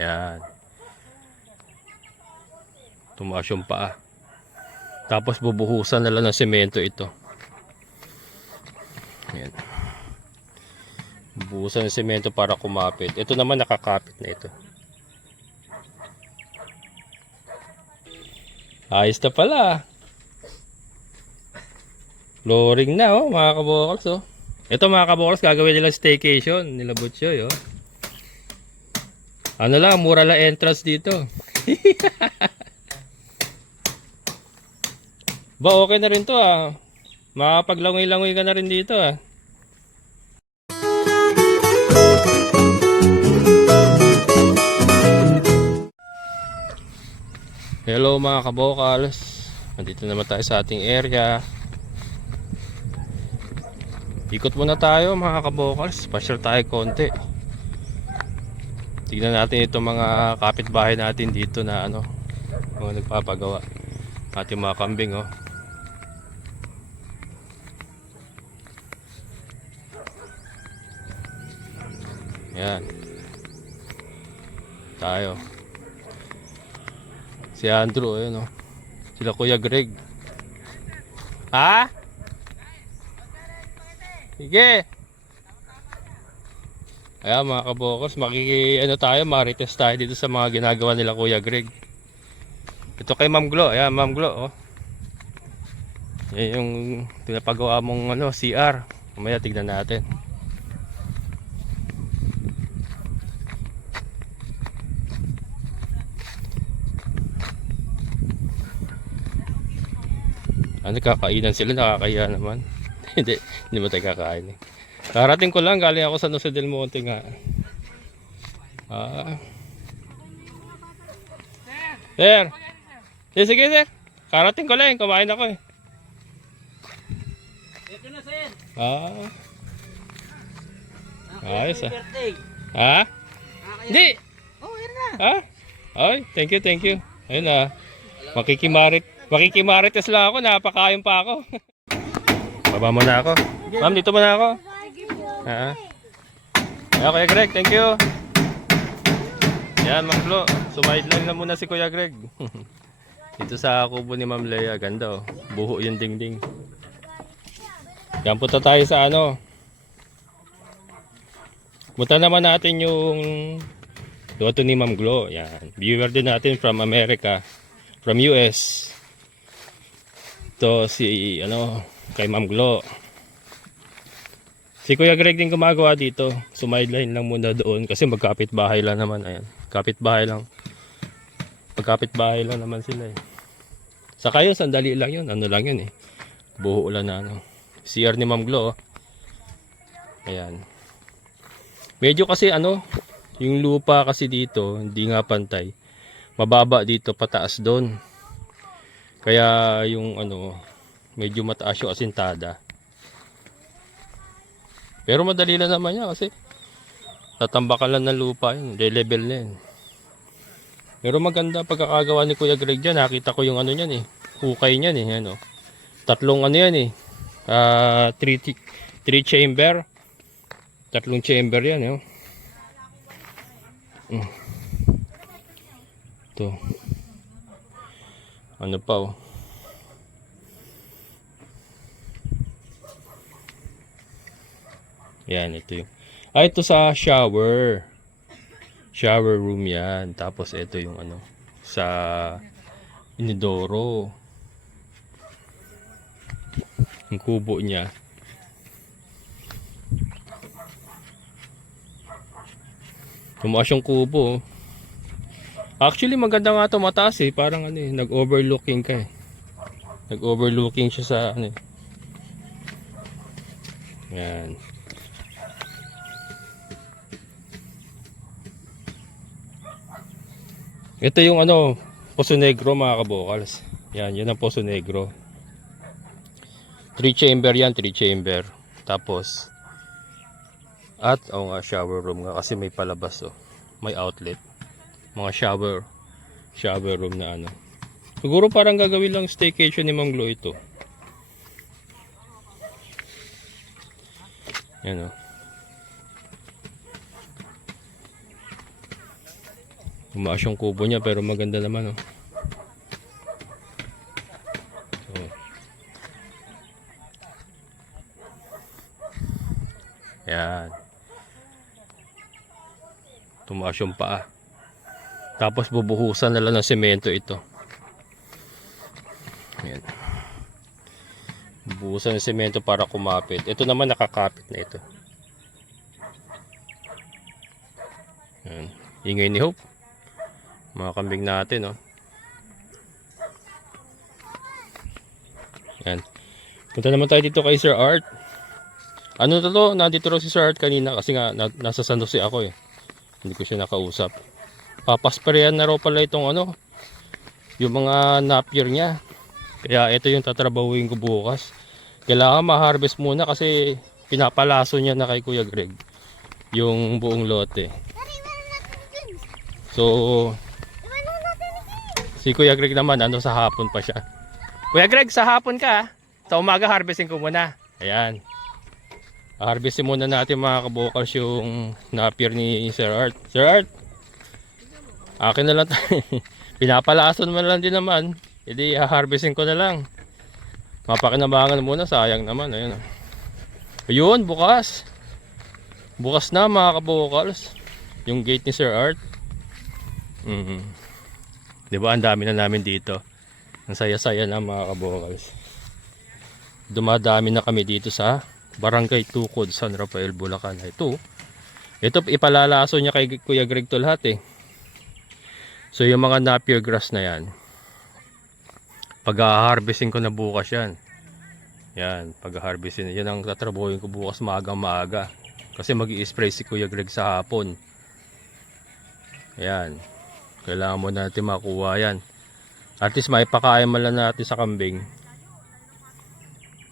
Ayan. Tumaas yung paa. Tapos bubuhusan na lang ng semento ito. Ayan. Bubuhusan ng semento para kumapit. Ito naman nakakapit na ito. Ayos na pala. Flooring na oh, mga kabokals oh. Ito mga kabokals, gagawin nila staycation nila Butchoy oh. Ano lang, mura lang entrance dito. Ba, okay na rin to ah. Makapaglangoy-langoy ka na rin dito ah. Hello mga kabokals. Nandito naman tayo sa ating area. Ikot muna tayo mga kabokals. Pasyal tayo konti. Tignan natin itong mga kapitbahay natin dito na ano, mga nagpapagawa. Ating mga kambing oh. Yan. Tayo. Si Andrew ayun oh. Sila Kuya Greg. Ha? Sige. Ayan mga kabokos, tayo, marites tayo dito sa mga ginagawa nila Kuya Greg. Ito kay Ma'am Glo, ayan Ma'am Glo oh. Yan yung pinapagawa mong ano, CR. Mamaya tignan natin. Ano, kakainan sila, nakakaya naman. hindi mo tayo kakain eh. Karating ko lang, galing ako sa Jose del Monte nga. Sir! Sige sir, karating ko lang, kumain ako eh. Ito na sir. Ayos ah. Ha? Hindi! Oh, yan na. Ha? Ay, thank you. Ayun na. Makikimarites lang ako, napakain pa ako. Baba mo na ako. Ma'am, dito mo na ako. Ha? Ayan, Kuya Greg, thank you. Yan, Ma'am Flo. Sumaid lang muna si Kuya Greg. Dito sa kubo ni Ma'am Lea, ganda oh. Buho yung dingding. Yan, punta tayo sa ano. Punta naman natin yung loto ni Ma'am Glo. Yan. Viewer din natin from America. From US. Ito si ano, kay Ma'am Glo. Si Kuya Greg din gumagawa dito. Sumideline lang muna doon kasi magkapit bahay lang naman. Ayan. Kapit bahay lang. Magkapit-bahay lang naman sila eh. Saka yun, sandali lang yun. Ano lang yun eh. Buho lang na ano. CR ni Ma'am Glo. Ayan. Medyo kasi ano, yung lupa kasi dito, hindi nga pantay. Mababa dito, pataas doon. Kaya yung ano, medyo mataas yung asintada. Pero madali lang naman yan kasi tatambakan lang ng lupa yun. De-level na yun. Pero maganda pagkakagawa ni Kuya Greg dyan. Nakita ko yung ano niyan eh. Hukay niyan eh. Ano. Tatlong ano yan eh. 3 chamber. Tatlong chamber yan eh. Ito. Ano pa oh. Yan ito yung. Ito sa shower. Shower room yan. Tapos ito yung ano. Sa inidoro. Yung kubo niya. Tumaas yung kubo. Actually maganda nga ito mataas eh. Parang ano eh. Nag-overlooking ka eh. Nag-overlooking siya sa ano eh. Yan. Ito yung ano, Poso Negro mga kabokals. Yan, yan ang Poso Negro. 3 chamber yan, 3 chamber. Tapos, at, oh nga, shower room nga kasi may palabas oh. May outlet. Mga shower room na ano. Siguro parang gagawin lang staycation ni Ma'am Glo ito. Yan oh. Tumaas yung kubo niya pero maganda naman, oh. So, yan. Tumaas yung paa. Tapos bubuhusan na lang ng semento ito. Yan. Bubuhusan ng semento para kumapit. Ito naman nakakapit na ito. Yan. Ingay ni Hope. Mga kambing natin, oh. Yan. Punta naman tayo dito kay Sir Art. Ano to? Nandito raw si Sir Art kanina kasi nga nasa San Jose ako, eh. Hindi ko siya nakausap. Papasprayan na raw pala itong ano, yung mga napier niya. Kaya ito yung tatrabahuin ko bukas. Kailangan ma-harvest muna kasi pinapalaso niya na kay Kuya Greg yung buong lote. So, si Kuya Greg naman, ano, sa hapon pa siya. Kuya Greg, sa hapon ka. Sa umaga, harvesting ko muna. Ayan. Harvestin muna natin mga kabukals yung napier ni Sir Art. Sir Art, akin na lang tayo. Pinapalason mo lang din naman. Hindi, harvesting ko na lang. Mapakinabangan muna, sayang naman. Ayun. Ayun, bukas. Bukas na mga kabukals. Yung gate ni Sir Art. Diba, ang dami na namin dito. Ang saya-saya na mga kabukals. Dumadami na kami dito sa Barangay Tukod, San Rafael, Bulacan. Ito ipalalaso niya kay Kuya Greg to lahat, eh. So yung mga napier grass na yan, pag-harvesting ko na bukas yan. Yan, pag-harvesting. Yan ang tatrabuhin ko bukas maaga. Kasi mag-i-spray si Kuya Greg sa hapon. Yan. Kailangan mo natin makuha yan. At least maipakain man lang natin sa kambing.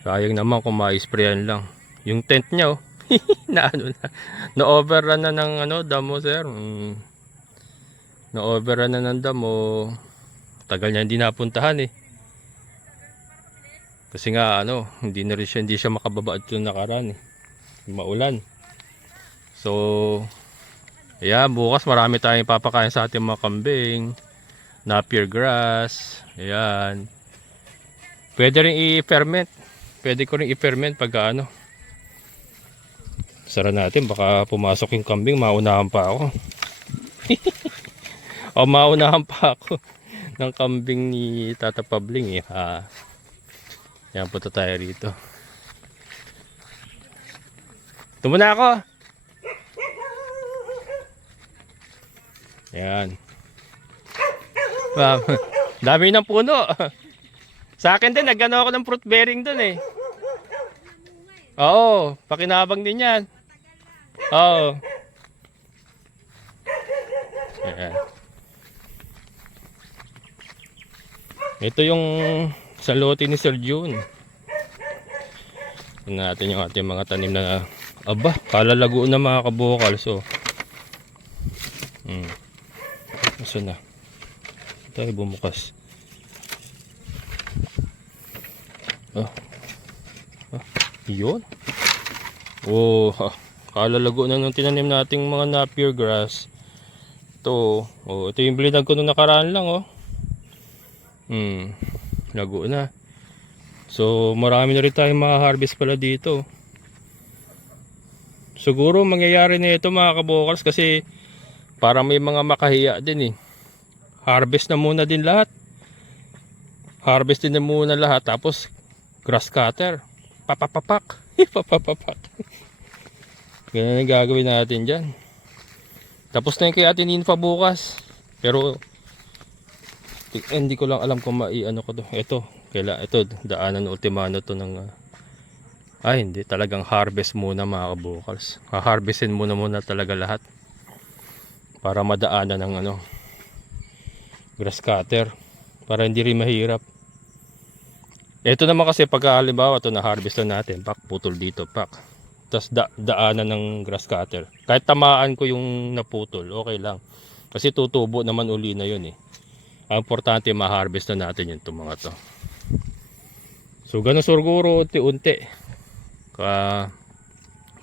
Sayang naman kung ma-sprayan lang. Yung tent niya, oh. Na-overrun na ng ano, damo, sir. Na-overrun na ng damo. Tagal niya hindi napuntahan, eh. Kasi nga ano, hindi siya makababa at yung nakaraan, eh. Maulan. So, ayan, bukas marami tayong papakain sa ating mga kambing. Napier grass. Ayan. Pwede rin i-ferment. Pwede ko rin i-ferment pag ano. Sara natin, baka pumasok yung kambing, maunahan pa ako. O maunahan pa ako ng kambing ni Tata Pabling, eh. Yan, punta tayo rito. Tumuna ako. Yan. Dami ng puno. Sa akin din, nagano ako ng fruit bearing dun, eh. Oo, pakinabang din yan. Oo. Ayan. Ito yung sa lote ni Sir June. Tingnan natin yung ating mga tanim na, aba, kalalago na mga kabukal. So, asa na? Tayo bumukas. Yun. Kalalago na nung tinanim nating mga napier grass. Ito yung bilinag ko nung nakaraan lang, oh. Lago na. So marami na rin tayong ma-harvest pala dito. Siguro mangyayari na ito mga kabukals kasi parang may mga makahiya din, eh. Harvest na muna din lahat. Harvest din na muna lahat tapos grass cutter. Papapapak. Papapapak. Ganyan ang gagawin natin dyan. Tapos na yung kay Ate Ninfa bukas. Pero hindi ko lang alam kung ano ko to. Ito daanan ultimano to ng hindi, talagang harvest muna mga kabukals. Ha-harvestin muna talaga lahat para madaanan ng grass cutter para hindi rin mahirap. Ito naman kasi pagka halimbawa ito na harvest na natin, pak, putol dito, pak. Tapos daanan ng grass cutter. Kahit tamaan ko yung naputol, okay lang. Kasi tutubo naman uli na yun, eh. Ang importante ma-harvest na natin yung mga to. So ganun siguro unti-unti.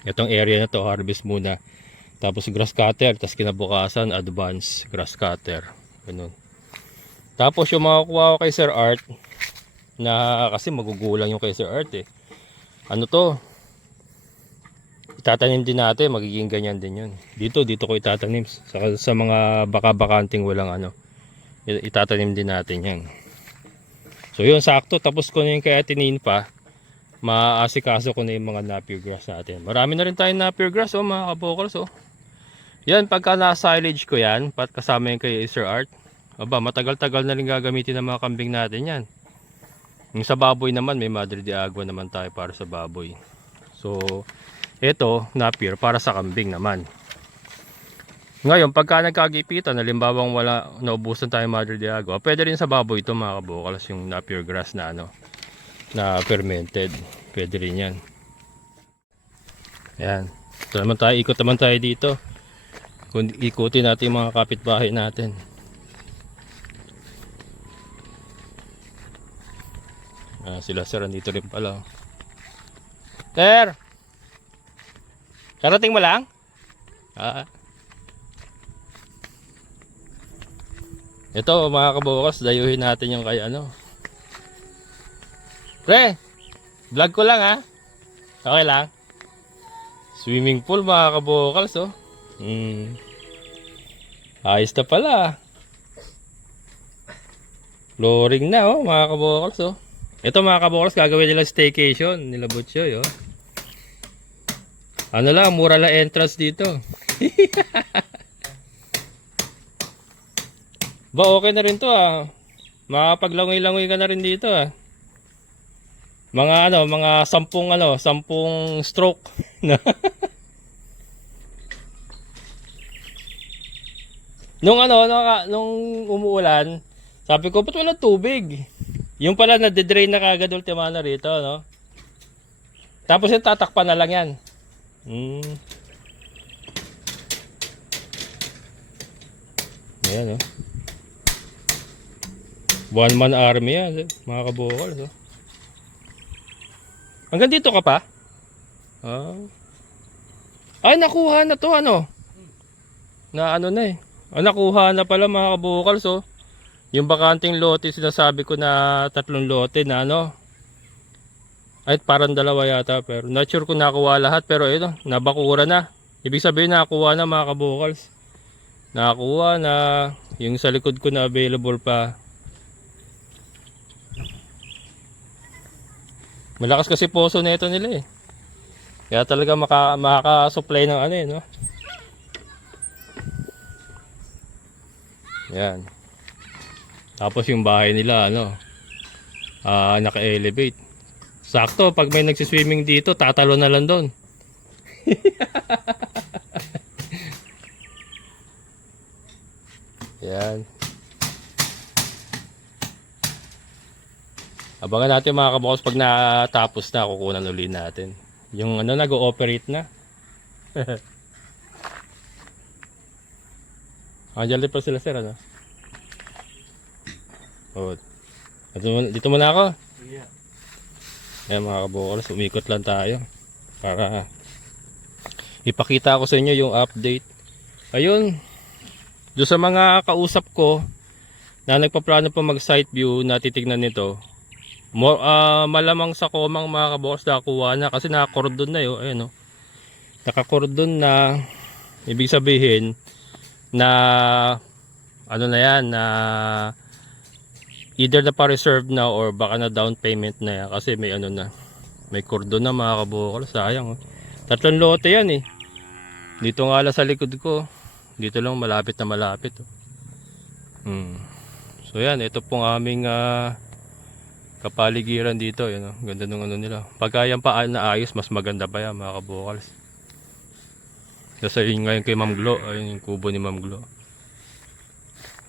Itong area na to harvest muna. Tapos grass cutter, tapos kinabukasan advance grass cutter. Ganun. Tapos yung mga kuha ko kay Sir Art na kasi magugulang yung kay Sir Art eh. Ano to? Itatanim din natin, magiging ganyan din yun. Dito ko itatanim sa mga baka-bakanting walang ano. Itatanim din natin yan. So yun, sakto. Tapos ko na yung kay Ate Ninfa. Maaasikaso ko na yung mga napier grass natin. Marami na rin tayong napier grass, oh, mga kabokals, oh. Yan, pagka na-silage ko yan, kasama yung kay Sir Art, aba, matagal-tagal na rin gagamitin ng mga kambing natin yan. Yung sa baboy naman, may Madre de Agua naman tayo para sa baboy. So, ito, napier para sa kambing naman. Ngayon, pagka nagkagipitan, halimbawang wala, naubusan tayo Madre de Agua, pwede rin sa baboy ito mga kabokals, yung napier grass na ano, na fermented. Pwede rin yan. Yan. Ito naman tayo, ikot naman tayo dito. Ikutin natin yung mga kapitbahay natin. Sila sir, andito rin pala. Sir! Karating mo lang? Ito mga kabukas, dayuhin natin yung kay ano. Pre! Vlog ko lang ha. Okay lang. Swimming pool mga kabukals, oh. Ayos na pala. Flooring na, oh, mga kabukals, oh. Ito mga kabukals, gagawin nila staycation nila Butchoy, oh. Ano lang, mura lang entrance dito. Ba, okay na rin to, ah. Makapaglangoy-langoy ka na rin dito, ah. Mga 10 stroke. Nung umuulan, sabi ko, ba't wala tubig? Yung pala nade-drain na kagad ultimano rito, no? Tapos yung tatakpan na lang yan. Ayan, no? One man army yan, mga kabukal, no? Hanggang dito ka pa? Ay, nakuha na to, ano? Na ano na eh. Nakuha na pala mga kabukals, oh. Yung bakanting lote, sinasabi ko na 3 lote na ano. Ay, parang 2 yata. Pero not sure kung nakuha lahat. Pero ito, nabakura na. Ibig sabihin nakuha na mga kabukals. Nakuha na. Yung sa likod ko na available pa. Malakas kasi poso na ito nila eh. Kaya talaga makaka-supply ng ano eh, no? Yan. Tapos yung bahay nila ano, naka-elevate. Sakto pag may nagsiswimming dito, tatalo na lang doon. Yan. Abangan natin mga kabukals, pag natapos na, kukunan ulit natin. Yung ano, nag-ooperate na. Andiyan pa sila sir, ano? Oh. Dito muna ako. Yeah. Ayan mga kabukals, umikot lang tayo para ipakita ko sa inyo yung update. Ayun, doon sa mga kausap ko na nagpaplano pa mag site view na titignan nito, malamang sa komang mga kabukals nakuha na kasi nakakordon na yun. Ayun, oh. Nakakordon na, ibig sabihin na ano na yan, na either na pa-reserve na or baka na down payment na yan kasi may ano na, may kordon na mga kabukal. Sayang, oh. 3 lote yan eh. Dito nga lang sa likod ko, dito lang malapit na malapit, oh. So yan, ito pong aming kapaligiran dito, yun, oh. Ganda ng ano nila. Pagka yan pa naayos, mas maganda pa yan mga kabukals. Kasi yun ngayon kay Ma'am Glo, ayun yung kubo ni Ma'am Glo.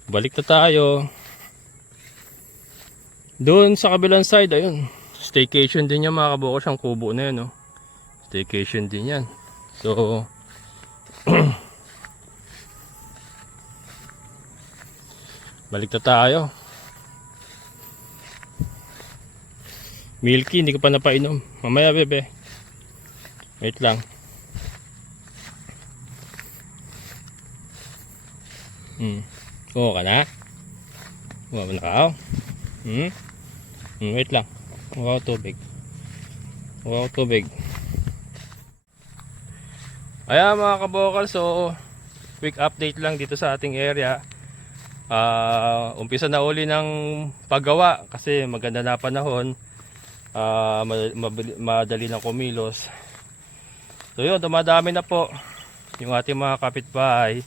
Balik na tayo. Doon sa kabilang side, ayun. Staycation din yan mga kabukals, ang kubo na yan, no? Staycation din yan. So, balik na tayo. Milky, hindi ko pa napainom. Mamaya, bebe. Wait lang. Oo ka na? Kuha mo na ka? Wait lang. Kuha ko tubig. Ayan mga kabokal, so quick update lang dito sa ating area. Umpisa na uli ng paggawa kasi maganda na panahon. Madali ng kumilos. So yun, dumadami na po yung ating mga kapitbahay.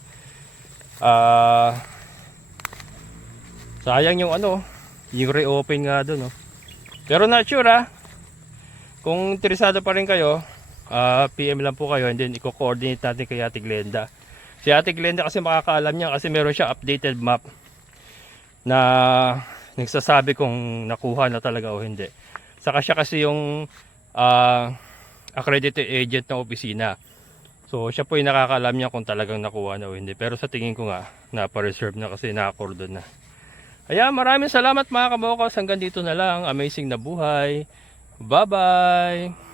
Sayang yung yung reopen nga doon, no? Pero not sure, kung interesado pa rin kayo, PM lang po kayo, and then i-coordinate natin kay Ate Glenda. Si Ate Glenda kasi makakaalam niya kasi meron siya updated map na nagsasabi kung nakuha na talaga o hindi. Saka siya kasi yung accredited agent ng opisina. So siya po yung nakakaalam niya kung talagang nakuha na o hindi. Pero sa tingin ko nga, napa-reserve na kasi naka-cordon na. Ayan, maraming salamat mga kabokals. Hanggang dito na lang. Amazing na buhay. Bye-bye!